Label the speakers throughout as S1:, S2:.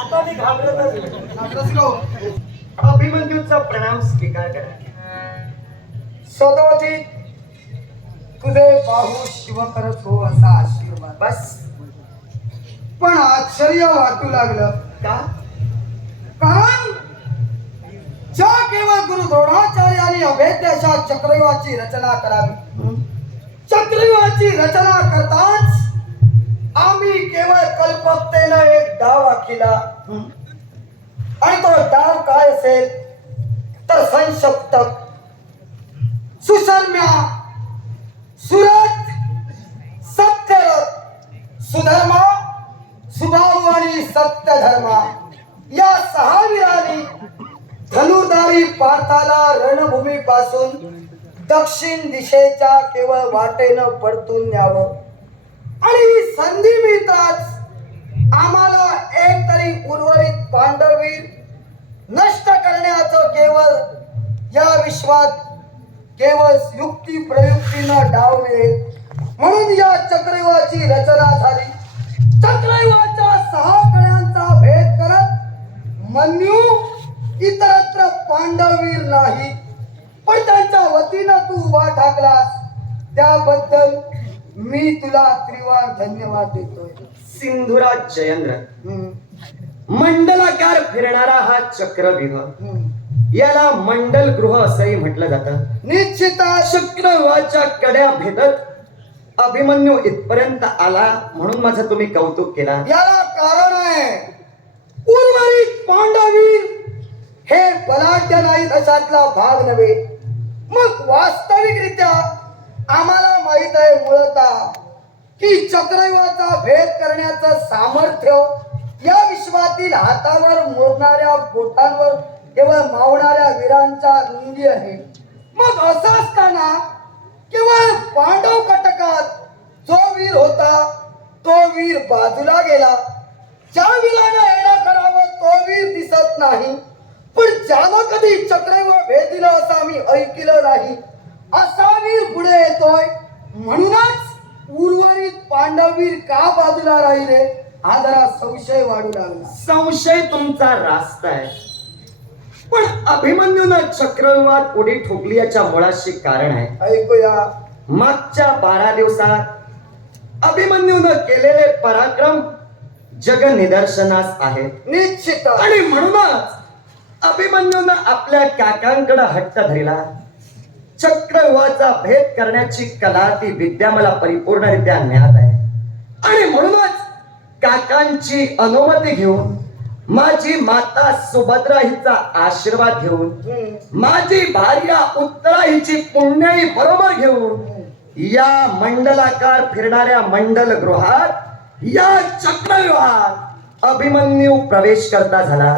S1: आता मी. अभिमन्यूचा प्रणाम स्वीकार करा.
S2: सदोदित तुझे बाहू शिव करत हो असा आशीर्वाद.
S1: बस.
S2: पण आश्चर्य वाटू लागलं.
S1: का?
S2: कारण ज्या केवळ गुरु द्रोणाचार्यांनी अभेद्य अशा चक्रव्यूहाची रचना करावी. चक्रव्यूहाची रचना करताच आम्ही केवळ कल्पकतेनं एक डाव आखिला आणि तो डाव काय असेल? तर संशप्तक सुशर्म्या सुरत सत्यरथ सुधर्मा सुभाव आणि सत्यधर्मा. या सहा वीरांनी धनुर्धारी पार्थाला रणभूमीपासून दक्षिण दिशेच्या केवळ वाटेनं परतून न्यावं. आणि ही संधी मिळताच आम्हाला एक तरी उर्वरित पांडवीर नष्ट करण्याचं केवळ या विश्वात केवळ युक्ती प्रयुक्तीनं डाव मिळेल. म्हणून या चक्रव्यूहाची रचना झाली. चक्रव्यूहाच्या सहा कड्यांचा भेद करत मन्यू इतरत्र पांडवीर नाही. पण त्यांच्या वतीनं तू उभा ठाकलास. त्याबद्दल मी तुला त्रिवार धन्यवाद देतोय.
S1: सिंधुराज जयेंद्र. मंडलाकार फिरणारा हा चक्रव्यूह. याला मंडल गृह असंही म्हटलं जातं.
S2: निश्चितच
S1: चक्रव्यूहाच्या कड्या भेदत अभिमन्यू इथपर्यंत आला म्हणून माझं तुम्ही कौतुक केला.
S2: याला कारण आहे उर्वरित पांडवीर हे बलाढ्य नाहीत अशातला भाग नव्हे. मग वास्तविकरित्या आम्हाला माहीत आहे मुळता की चक्रव्यूहाचा भेद करण्याचं सामर्थ्य या विश्वातील हातावर मोडणाऱ्या बोटांवर केवळ मावणाऱ्या वीरांच्या रुंदी आहे. मग असं असताना केवळ पांडव कटकात जो वीर होता तो वीर बाजूला गेला. ज्या वीरानं येणं करावं तो वीर दिसत नाही. पण ज्यानं कधी चक्रव्यूह भेदिलं असं आम्ही ऐकलं नाही. असा वीर पुढे येतोय. म्हणूनच उर्वरित पांडववीर का बाजूला राहिले? हा जरा संशय वाढू लागला.
S1: संशय तुमचा रास्त आहे. पण अभिमन्यूनं चक्रव्यूहात उडी ठोकली याच्या मुळाशी कारण आहे.
S2: ऐकूया
S1: मागच्या बारा दिवसात अभिमन्यूनं केलेले पराक्रम जग निदर्शनास आहेत.
S2: निश्चित
S1: आणि म्हणूनच अभिमन्यूनं आपल्या काकांकडे हट्ट धरला. चक्रव्यूहाचा भेद करण्याची कला ती विद्या मला परिपूर्णरित्या ज्ञात आहे. आणि म्हणूनच काकांची अनुमती घेऊन माझी माता सुभद्रा हिचा आशीर्वाद घेऊन माझी भार्या उत्तरा हिची पुण्याई बरोबर घेऊन या मंडलाकार फिरणाऱ्या मंडल गृहात या चक्रव्यूहात अभिमन्यू प्रवेश करता झाला!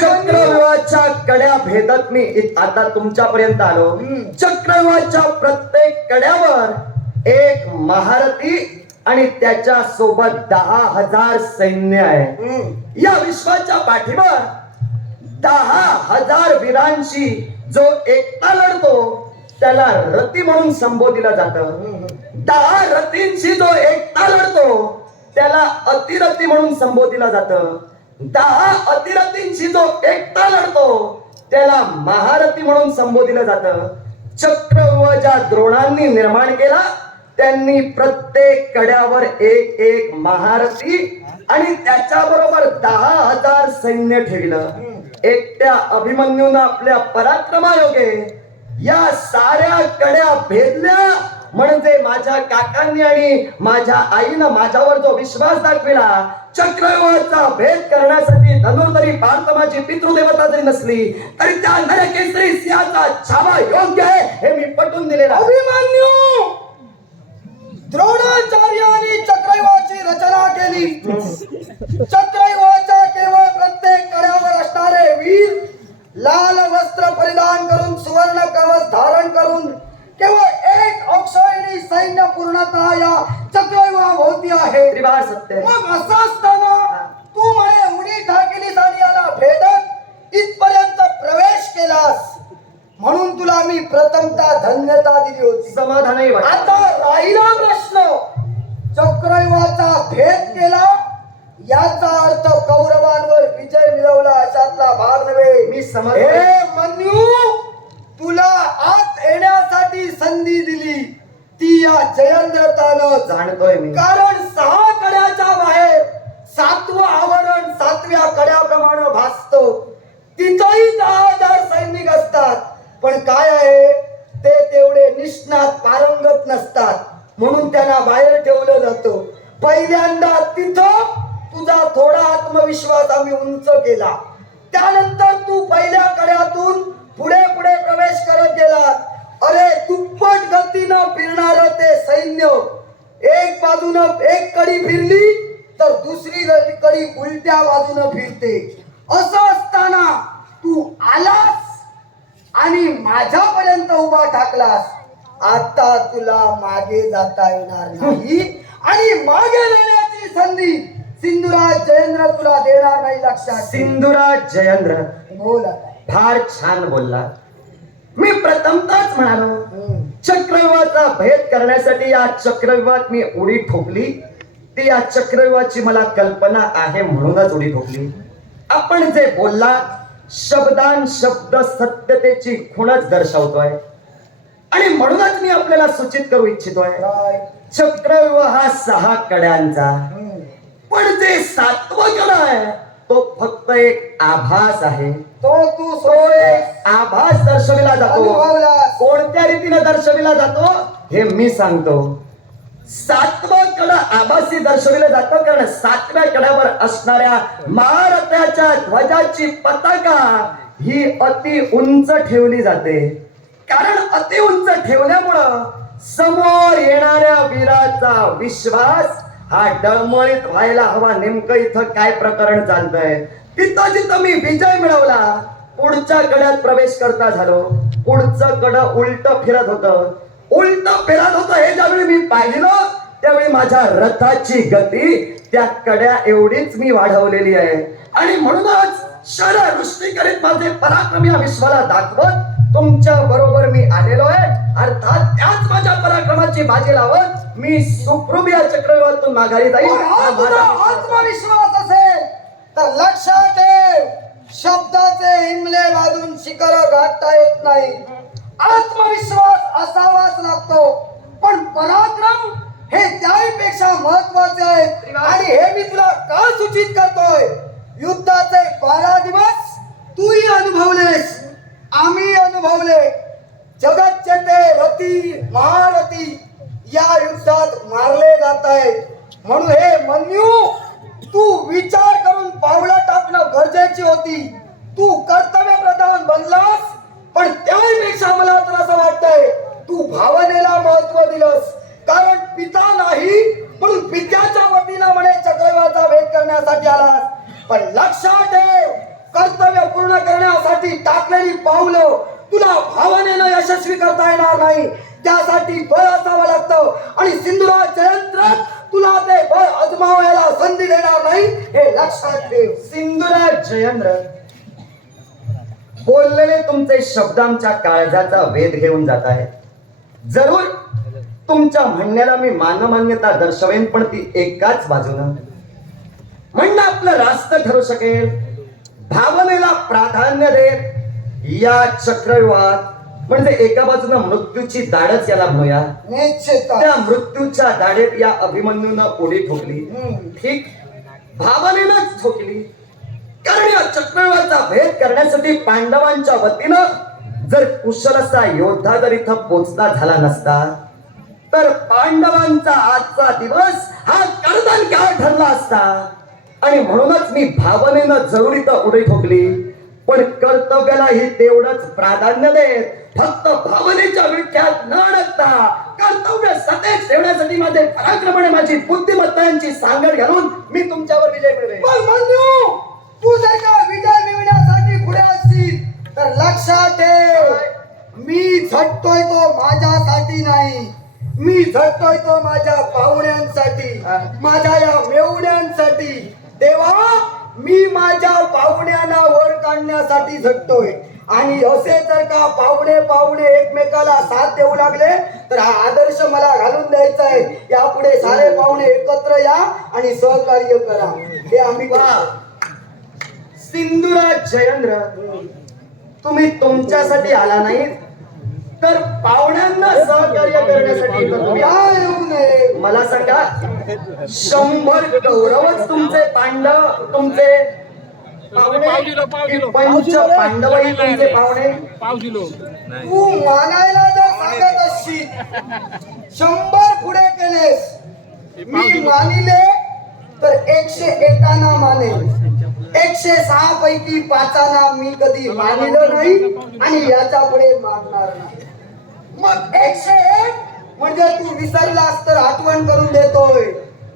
S1: चक्रव्यूहाच्या कड्या भेदत मी आता तुमच्यापर्यंत आलो. चक्रव्यूहाच्या प्रत्येक कड्यावर एक महारथी आणि त्याच्या सोबत दहा हजार सैन्य आहे. या विश्वाच्या पाठीवर दहा हजार वीरांशी जो एकटा लढतो त्याला रती म्हणून संबोधिलं जातं दहा रतींशी जो एकटा लढतो त्याला अतिरथी म्हणून संबोधिलं जातं. दहा अतिरथींशी जो एकटा लढतो त्याला महारथी म्हणून संबोधिलं जातं. व ज्या द्रोणांनी निर्माण केला त्यांनी प्रत्येक कड्यावर एक एक महारथी आणि त्याच्याबरोबर दहा हजार सैन्य ठेवलं. एकट्या अभिमन्यून आपल्या पराक्रमायोगे या साऱ्या कड्या भेदल्या म्हणजे माझ्या काकांनी आणि माझ्या आईनं माझ्यावर जो विश्वास दाखविला चक्रव्यूहाचा भेद करण्यासाठी धनुर्धरी भारत माझी पितृदेवता जरी नसली तरी त्या नरकेसरी सिंहाचा छावा योग्य आहे हे मी पटून दिलेला आहे.
S2: द्रोणाचार्याने चक्रव्यूहाची रचना केली चक्रव्यूहाच्या केवळ प्रत्येक कड्यावर असणारे वीर लाल वस्त्र परिधान करून सुवर्ण कवच धारण करून केवळ एक अक्षयणी सैन्य पूर्णतः या चक्रव्यूहाभोवती आहे.
S1: त्रिवार सत्य.
S2: मग असं असताना तू म्हणे उडी ठाकलीस आणि याला भेदत इथपर्यंत प्रवेश केलास. म्हणून तुला मी प्रथमतः धन्यता दिली होती.
S1: समाधानही वाटत जाणतोय मी.
S2: कारण सहा कड्याच्या बाहेर सातवं आवरण सातव्या कड्याप्रमाणे भासतो. तिथंही दहा हजार सैनिक असतात. पण काय आहे? ते तेवढे निष्णात पारंगत नसतात. म्हणून त्यांना बाहेर ठेवलं जातं. पहिल्यांदा तिथं तुझा थोडा आत्मविश्वास आम्ही उंच केला. त्यानंतर तू पहिल्या कड्यातून बाजूनं एक कडी फिरली तर दुसरी कडी उलट्या बाजूनं फिरते असं असताना तू आलास आणि माझ्यापर्यंत उभा टाकलास आता तुला मागे जाता येणार नाही आणि मागे जाण्याची संधी सिंधुराज जयेंद्र तुला देणार नाही लक्षात.
S1: सिंधुराज जयेंद्र
S2: बोल.
S1: फार छान बोलला मी प्रथमताच म्हणालो. चक्रव्यूहाचा भेद करण्यासाठी या चक्रव्यूहात मी उडी ठोकली. ती या चक्रव्यूहाची मला कल्पना आहे म्हणूनच उडी ठोकली. आपण जे बोलला शब्दान शब्द सत्यतेची खुणच दर्शवतोय. आणि म्हणूनच मी आपल्याला सूचित करू इच्छितोय? चक्रव्यूह हा सहा कड्यांचा. पण जे सातवं एक आभास आहे.
S2: तो तू सोय
S1: आभास दर्शविला जातो. कोणत्या रीतीने दर्शविला जातो? हे मी सांगतो. सातवं कड आभासी दर्शविलं जातं कारण सातव्या कड्यावर असणाऱ्या महारथाच्या ध्वजाची पताका ही अति उंच ठेवली जाते. कारण अति उंच ठेवल्यामुळं समोर येणाऱ्या वीराचा विश्वास हा डळमळीत व्हायला हवा. नेमकं इथं काय प्रकरण चालतंय? तिथं जिथं मी विजय मिळवला. पुढच्या गड्यात प्रवेश करता झालो. पुढचं गड उलट फिरत होतं. उलट फिरत होतं हे ज्यावेळी मी पाहिलं त्यावेळी माझ्या रथाची गती त्या कड्या एवढीच मी वाढवलेली आहे. आणि म्हणूनच शरवृष्टी करीत माझे पराक्रम या विश्वाला दाखवत तुमच्या बरोबर मी आलेलो आहे. अर्थात त्याच माझ्या पराक्रमाची बाजी लावत मी सुप्रुभ या चक्रव्यूहातून माघारी जाईल
S2: आत्मविश्वास तर लक्षात ठेव शब्दाचे हिमले वाजून शिखर गाठता येत नाही. आत्मविश्वास असावाच लागतो पण पराक्रम हे त्याहीपेक्षा महत्त्वाचे आहे. आणि हे मी तुला का सूचित करतोय? युद्धाचे बारा दिवस तूही अनुभवलेस आम्ही अनुभवले. जगतचे ते रती महारथी या युद्धात मारले जात आहेत म्हणून हे मन्यू तू विचार करून पावलं टाकणं गरजेची होती. तू कर्तव्य प्रधान बनलास पण त्याहीपेक्षा मला तर असं वाटतंय तू भावनेला महत्त्व दिलंस. कारण पिता नाही म्हणून पित्याच्या वतीनं म्हणे चक्रव्याचा भेद करण्यासाठी आलास. पण लक्षात ठेव कर्तव्य पूर्ण करण्यासाठी टाकलेली पावलं तुला भावनेनं यशस्वी करता येणार नाही. त्यासाठी बळ असावं लागतं. आणि सिंधुराज जयंत्र तुला ते बळ अजमावायला संधी देणार नाही हे लक्षात ठेव.
S1: सिंधुराज जयेंद्र. बोललेले तुमचे शब्द आमच्या काळजाचा वेध घेऊन जात आहे. जरूर तुमच्या म्हणण्याला मी मानमान्यता दर्शवेन पण ती एकाच बाजूनं. म्हणणं आपलं रास्त ठरू शकेल. भावनेला प्राधान्य देत या चक्रव्यूहात म्हणजे एका बाजूनं मृत्यूची दाडच याला म्हणूया. त्या मृत्यूच्या दाढेत या अभिमन्यूनं उडी ठोकली. ठीक भावनेनंच ठोकली. कारण या चक्रव्यूहाचा भेद करण्यासाठी पांडवांच्या वतीनं जर कुशल असा योद्धा जर इथं पोचता झाला नसता तर पांडवांचा आजचा दिवस हा कर्दन काळ ठरला असता. आणि म्हणूनच मी भावनेनं जरूर इथं उडी ठोकली. पण कर्तव्यालाही तेवढंच प्राधान्य देत. फक्त भावनेच्या विख्यात न अडकता कर्तव्य सतेज ठेवण्यासाठी माझे पराक्रम आणि माझी बुद्धिमत्ता यांची सांगड घालून मी तुमच्यावर विजय मिळवेन.
S2: पण मन्यू तू जर का विजय मिळवण्यासाठी पुढे असतील तर लक्षात ठेव. मी झटतोय तो माझ्यासाठी नाही. मी झटतोय तो माझ्या पाहुण्यांसाठी माझ्या या मेवण्यांसाठी. तेव्हा मी माझ्या पाहुण्यांना वर काढण्यासाठी झटतोय. आणि असे जर का पाहुणे पाहुणे एकमेकाला साथ देऊ लागले तर हा आदर्श मला घालून द्यायचा आहे. यापुढे सारे पाहुणे एकत्र या आणि सहकार्य करा. हे आम्ही.
S1: सिंधुराज जयेंद्र तुम्ही तुमच्यासाठी आला नाही तर पाहुण्यांना सहकार्य करण्यासाठी.
S2: काय येऊ नये.
S1: मला सांगा शंभर गौरवच तुमचे पांडव तुमचे पंच पांडवही तुमचे पाहुणे.
S2: तू मानायला जर सांगत असशील. शंभर पुढे केलेस. मी मानिले तर एकशे एकाना मानेल एकशे सहा पैकी पाचाना मी कधी मानिलं नाही आणि याच्यापुढे मागणार नाही. मग एकशे एक म्हणजे तू विसरलास तर आठवण करून देतोय.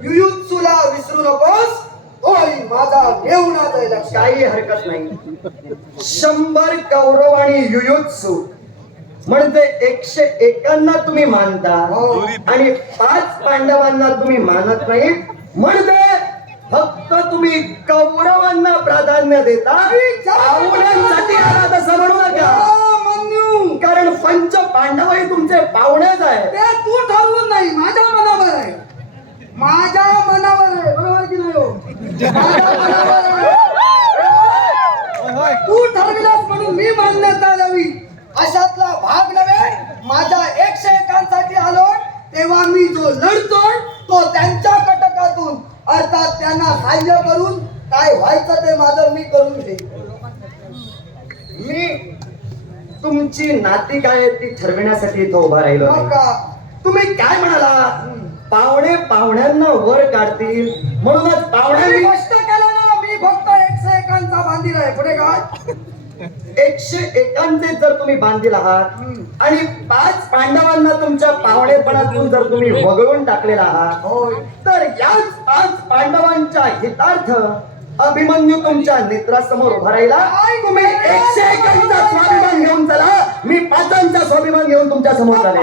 S2: युयुत्सुला विसरू नकोस. होय माझा घेऊनच आहे लक्षात.
S1: काही हरकत नाही. शंभर कौरव आणि युयुत्सु म्हणजे एकशे एकांना तुम्ही मानता
S2: हो.
S1: आणि पाच पांडवांना तुम्ही मानत नाही. म्हणजे फक्त तुम्ही कौरवांना प्राधान्य देता. आला तसं म्हणू नका कारण पंच पांडवही तुमचे पाहुणेच आहे
S2: ते तू ठरवून नाही माझ्या मनावर आहे. माझ्या मनावर आहे बरोबर की नाही हो? माझ्या मनावर आहे. तू ठरविलास म्हणून मी मान्यता द्यावी. अशातला भाग नव्हे माझ्या एकशे एकांसाठी आलो तेव्हा मी जो लढतोय तो त्यांच्या कटकातून अर्थात त्यांना सहाय्य करून काय व्हायचं ते माझं मी करून घेईन
S1: मी तुमची नाती काय ती ठरविण्यासाठी इथं उभा राहिलो.
S2: का?
S1: तुम्ही काय म्हणाला? पाहुणे पाहुण्यांना वर काढतील. म्हणूनच
S2: मी
S1: पाहुण्यांनी
S2: स्पष्ट केलं ना. मी फक्त एकशे एकांचा बांधील आहे. पुढे काय?
S1: एकशे एकांचे जर तुम्ही बांधील आहात. आणि पाच पांडवांना तुमच्या पाहुणेपणातून जर तुम्ही वगळून टाकलेला आहात
S2: होय.
S1: तर याच पाच पांडवांच्या हितार्थ अभिमन्यू तुमच्या नेत्रासमोर उभा राहिला. तुम्ही एकशे एकांचा स्वाभिमान घेऊन चला. मी पाचांचा स्वाभिमान घेऊन तुमच्यासमोर चालेल.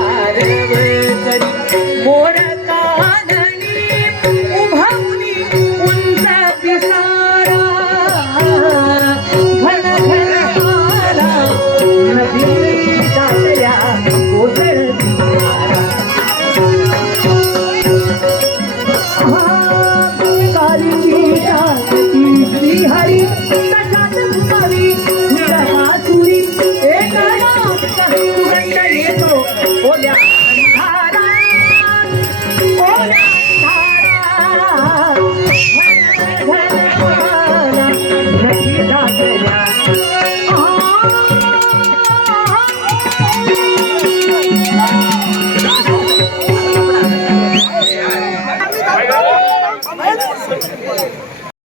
S3: Yeah.